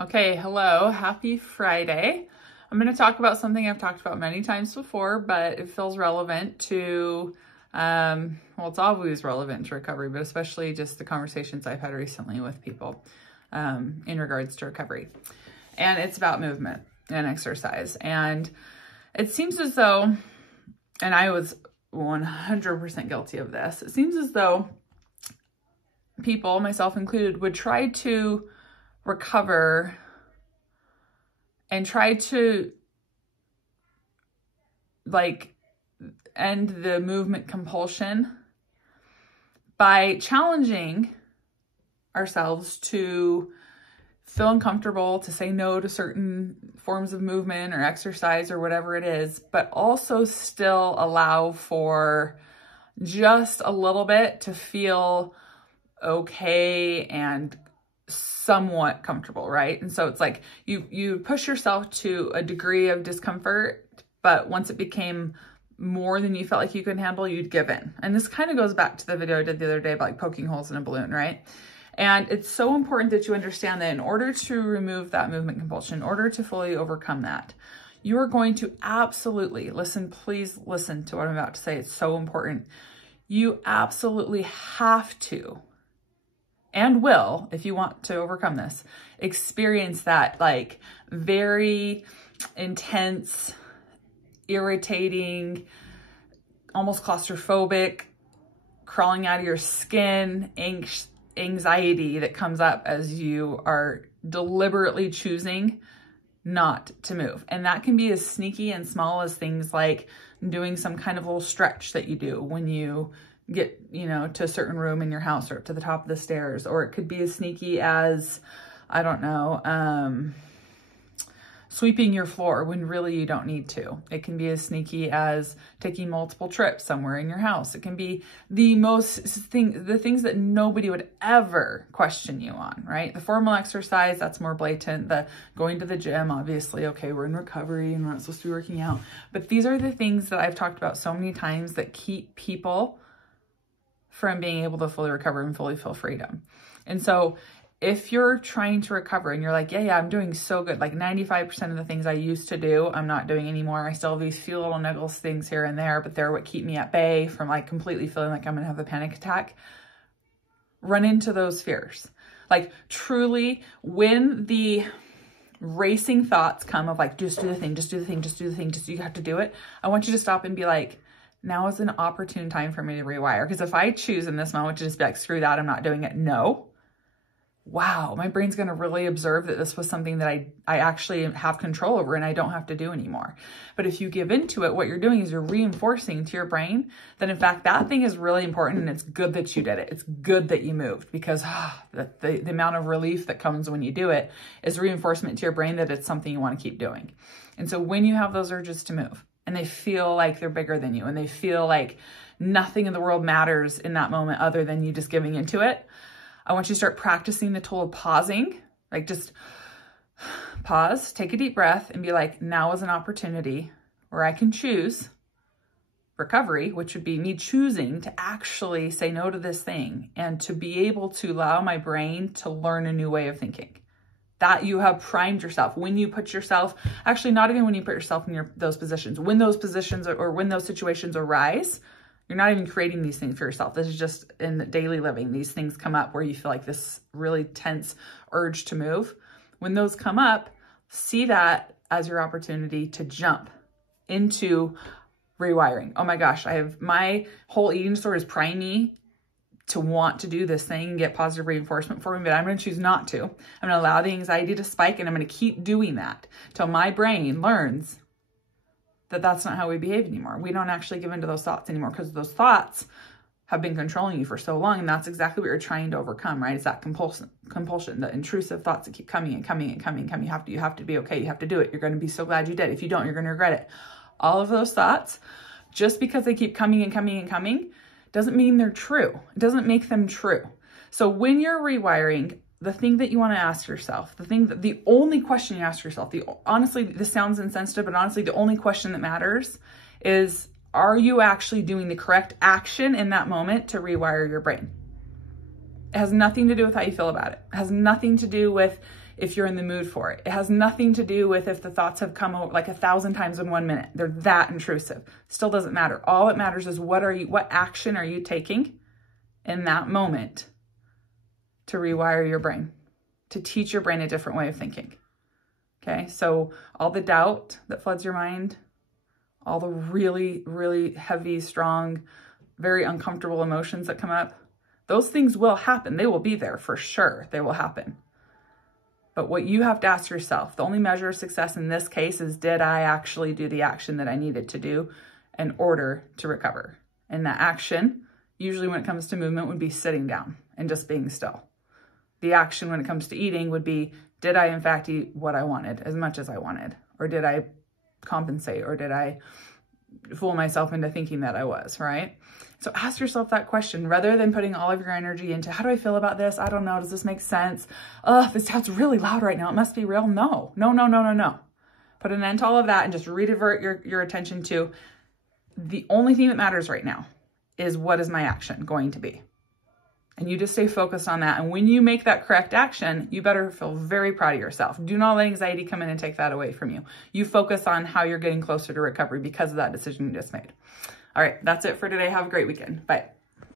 Okay, hello, happy Friday. I'm going to talk about something I've talked about many times before, but it feels relevant to, well, it's always relevant to recovery, but especially just the conversations I've had recently with people in regards to recovery. And it's about movement and exercise. And it seems as though, and I was 100% guilty of this, it seems as though people, myself included, would try to recover and try to end the movement compulsion by challenging ourselves to feel uncomfortable, to say no to certain forms of movement or exercise or whatever it is, but also still allow for just a little bit to feel okay and somewhat comfortable, right? And so it's like you push yourself to a degree of discomfort, but once it became more than you felt like you could handle, you'd give in. And this kind of goes back to the video I did the other day about poking holes in a balloon, right? And it's so important that you understand that in order to remove that movement compulsion, in order to fully overcome that, you are going to absolutely, please listen to what I'm about to say. It's so important. You absolutely have to, and will, if you want to overcome this, experience that very intense, irritating, almost claustrophobic, crawling out of your skin, anxiety that comes up as you are deliberately choosing not to move. And that can be as sneaky and small as things like doing some kind of little stretch that you do when you get, to a certain room in your house or up to the top of the stairs. Or it could be as sneaky as, I don't know, sweeping your floor when really you don't need to. It can be as sneaky as taking multiple trips somewhere in your house. It can be the things that nobody would ever question you on, right? The formal exercise, that's more blatant. The going to the gym, obviously, okay, we're in recovery and we're not supposed to be working out. But these are the things that I've talked about so many times that keep people from being able to fully recover and fully feel freedom. And so if you're trying to recover and you're like, yeah, I'm doing so good, like 95% of the things I used to do, I'm not doing anymore. I still have these few little niggles things here and there, but they're what keep me at bay from completely feeling like I'm gonna have a panic attack. Run into those fears. Truly, when the racing thoughts come of just do the thing, you have to do it. I want you to stop and be like, now is an opportune time for me to rewire. Because if I choose in this moment to just be like, screw that, I'm not doing it. No. Wow, my brain's going to really observe that this was something that I actually have control over and I don't have to do anymore. But if you give into it, what you're doing is you're reinforcing to your brain that in fact, that thing is really important and it's good that you did it. It's good that you moved because the amount of relief that comes when you do it is reinforcement to your brain that it's something you want to keep doing. And so when you have those urges to move and they feel like they're bigger than you and they feel like nothing in the world matters in that moment other than you just giving into it, I want you to start practicing the tool of pausing, just pause, take a deep breath and be like, now is an opportunity where I can choose recovery, which would be me choosing to actually say no to this thing and to be able to allow my brain to learn a new way of thinking. That you have primed yourself. When you put yourself, actually not even when you put yourself in those positions, when those positions or when those situations arise, you're not even creating these things for yourself. This is just in daily living. These things come up where you feel like this really tense urge to move. When those come up, see that as your opportunity to jump into rewiring. Oh my gosh, my whole eating disorder is priming me to want to do this thing and get positive reinforcement for me, but I'm going to choose not to. I'm going to allow the anxiety to spike and I'm going to keep doing that till my brain learns that that's not how we behave anymore. We don't actually give into those thoughts anymore because those thoughts have been controlling you for so long. And that's exactly what you're trying to overcome, right? It's that compulsion, the intrusive thoughts that keep coming and coming and coming and coming. You have to be okay. You have to do it. You're going to be so glad you did. If you don't, you're going to regret it. All of those thoughts, just because they keep coming and coming and coming, doesn't mean they're true. It doesn't make them true. So when you're rewiring, the thing that you want to ask yourself, the only question you ask yourself, honestly, this sounds insensitive, but honestly, the only question that matters is, are you actually doing the correct action in that moment to rewire your brain? It has nothing to do with how you feel about it. It has nothing to do with if you're in the mood for it. It has nothing to do with if the thoughts have come like 1,000 times in 1 minute. They're that intrusive. Still doesn't matter. All that matters is what action are you taking in that moment to rewire your brain, to teach your brain a different way of thinking. Okay, so all the doubt that floods your mind, all the really, really heavy, strong, very uncomfortable emotions that come up, those things will happen. They will be there for sure. They will happen. But what you have to ask yourself, the only measure of success in this case is, did I actually do the action that I needed to do in order to recover? And that action, usually when it comes to movement, would be sitting down and just being still. The action when it comes to eating would be, did I in fact eat what I wanted, as much as I wanted? Or did I compensate? Or did I fool myself into thinking that I was, right? So ask yourself that question rather than putting all of your energy into, how do I feel about this? I don't know. Does this make sense? This sounds really loud right now. It must be real. No. Put an end to all of that and just redivert your attention to the only thing that matters right now is, what is my action going to be? And you just stay focused on that. And when you make that correct action, you better feel very proud of yourself. Do not let anxiety come in and take that away from you. You focus on how you're getting closer to recovery because of that decision you just made. All right, that's it for today. Have a great weekend. Bye.